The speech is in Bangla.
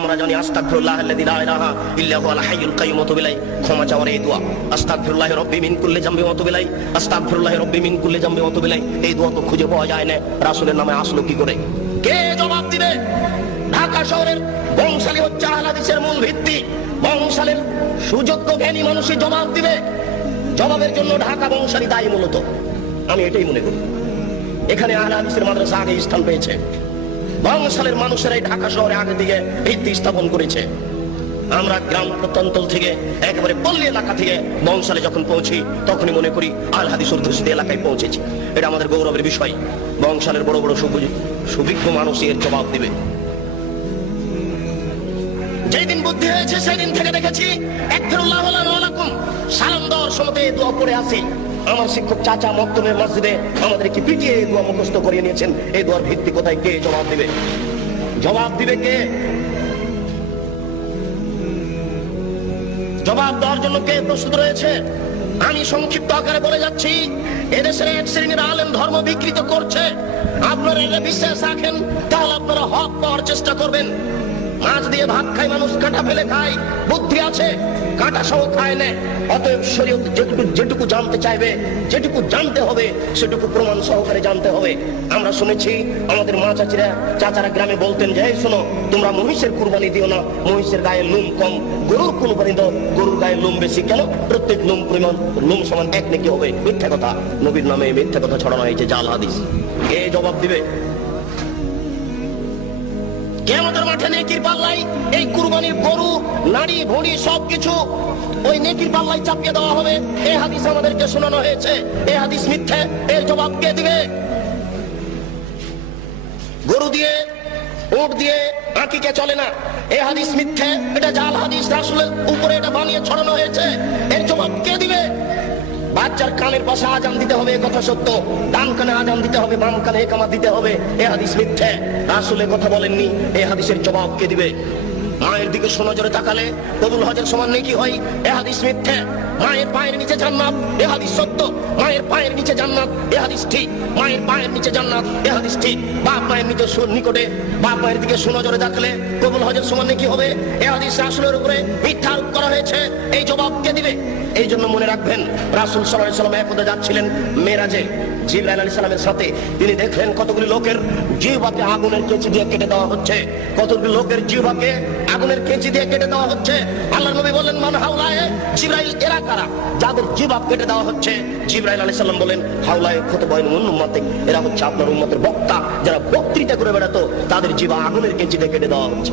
আমরা জানি আস্তাগফিরুল্লাহাল্লাযী লা ইলাহা ইল্লা হুয়াল হাইয়ুল কাইয়্যুম ওয়া তুবু ইলাইহি, ক্ষমা চাওয়ার এই দোয়া আস্তাগফিরুল্লাহি রাব্বি মিন কুল্লি যামবি ওয়া তুবু ইলাইহি, আস্তাগফিরুল্লাহি রাব্বি মিন কুল্লি যামবি ওয়া তুবু ইলাইহি। এই দোয়া তো খুঁজে পাওয়া যায় না, রাসূলের নামে আসলো কি করে? কে জবাব দিবে? ঢাকা শহরের বংশালী হচ্ছে আহলে হাদিসের মূল ভিত্তি। বংশালের সুযোগ্য জ্ঞানী মানুষই জবাব দিবে। জবাবের জন্য ঢাকা বংশালী দায়ী মূলত, আমি এটাই মনে করি। এখানে আহলে হাদিসের মাদ্রাসা আগে স্থান পেয়েছে, বংশালের মানুষেরাই ঢাকা শহরে আগে দিকে ভিত্তি স্থাপন করেছে। আমরা গ্রাম প্রত্যন্তল থেকে একেবারে পল্লী এলাকা থেকে বংশালে যখন পৌঁছি তখনই মনে করি আহলে হাদিস অধ্যুষিত এলাকায় পৌঁছেছি। এটা আমাদের গৌরবের বিষয়। বংশালের বড় বড় সুবিজ্ঞ মানুষ এর জবাব দিবে। যেই দিন বুদ্ধি হয়েছে সেই দিন থেকে দেখেছি আস্তাগফিরুল্লাহ ওয়া লাকুম সালাম দেওয়ার সময়তে এই দোয়া পড়ে আসি। আমার শিক্ষক চাচা মক্তবের মসজিদে আমাদেরকে পিটিয়ে এই দোয়া মুখস্থ করিয়ে নিয়েছেন। এই দোয়ার ভিত্তি কোথায়? কে জবাব দিবে? জবাব দিবে কে? জবাব দেওয়ার জন্য কে প্রস্তুত রয়েছে? আমি সংক্ষিপ্ত আকারে বলে যাচ্ছি, এদেশের এক শ্রেণীর আলেম ধর্ম বিকৃত করছে। আপনারা এটা বিশ্বাস রাখেন, তাহলে আপনারা হক পাওয়ার চেষ্টা করবেন। মাছ দিয়ে ভাত খায় মানুষ, কাঁটা ফেলে খায়। বুদ্ধি আছে, কাঁটা সহ খায় না। অতএব শরীয়ত যেটুকু জানতে চাইবে, যেটুকু জানতে হবে সেটুকু প্রমাণ সহকারে জানতে হবে। আমরা শুনেছি আমাদের মা চাচারা গ্রামে বলতেন যে এই শোনো, তোমরা মহিষের কুরবানি দিও না, মহিষের গায়ে লোম কম। গরুর কুরবানি দাও, গরুর গায়ে লোম বেশি। কেন? প্রত্যেক লোম সমান এক নাকি হবে। মিথ্যা কথা, নবীর নামে মিথ্যা কথা ছড়ানো হয়েছে, জাল হাদিস। কে জবাব দিবে? কিয়ামতের মাঠে নেকির পাল্লায় এই কুরবানির গরু, নারী, ভুঁড়ি সবকিছু ওই নেকির পাল্লায় চাপিয়ে দেওয়া হবে। এই হাদিস আমাদেরকে শোনানো হয়েছে। এই হাদিস মিথ্যে, এর জবাব কে দিবে? গরু দিয়ে, উট দিয়ে আকিকা চলে না, এই হাদিস মিথ্যে, এটা জাল হাদিস। রাসূলের উপরে এটা বানিয়ে ছড়ানো হয়েছে। এর জবাব কে দিবে? বাচ্চার কানের পাশে আজান দিতে হবে, কথা সত্য। ডান কানে আজান দিতে হবে, বাম কানে ইকামত দিতে হবে, এই হাদিস মিথ্যে। রাসূলের কথা বলেননি, এই হাদিসের জবাব কে দিবে? মায়ের দিকে সুনজরে তাকালে কবুল হজের সমান নেকি হয়, এই হাদিস মিথ্যে। মায়ের পায়ের নিচে জান্নাত, এই হাদিস সত্য। মায়ের পায়ের নিচে জান্নাত, এই হাদিস ঠিক। মায়ের পায়ের নিচে জান্নাত, এই হাদিস ঠিক। বাপ মায়ের নিকটে বাপ মায়ের দিকে সুনজরে তাকালে কবুল হজের সমান নেকি হবে, এই হাদিস রাসূলের উপরে মিথ্যা আরোপ করা হয়েছে। এই জবাব কে দিবে? এই জন্য মনে রাখবেন, রাসূল সাল্লাল্লাহু আলাইহি ওয়াসাল্লাম একদা যাচ্ছিলেন মেরাজে জিবরাইল আলাইহিস সালামের সাথে। তিনি দেখলেন কতগুলি লোকের জিহ্বাকে আগুনের কেঁচি দিয়ে কেটে দেওয়া হচ্ছে। কতগুলি লোকের জিহ্বাকে আগুনের কেঁচি দিয়ে কেটে দেওয়া হচ্ছে। আল্লাহর নবী বললেন, মান হাওলায়ে? জিবরাইল, এরা কারা যাদের জিহ্বা কেটে দেওয়া হচ্ছে? জিবরাইল আলাইহিস সালাম বলেন, হাওলায়ে খুতবাইন উম্মতি, এরা হচ্ছে আপনার উম্মতের বক্তা, যারা বক্তৃতা করে বেড়াতো, তাদের জিহ্বা আগুনের কেঁচি দিয়ে কেটে দেওয়া হচ্ছে।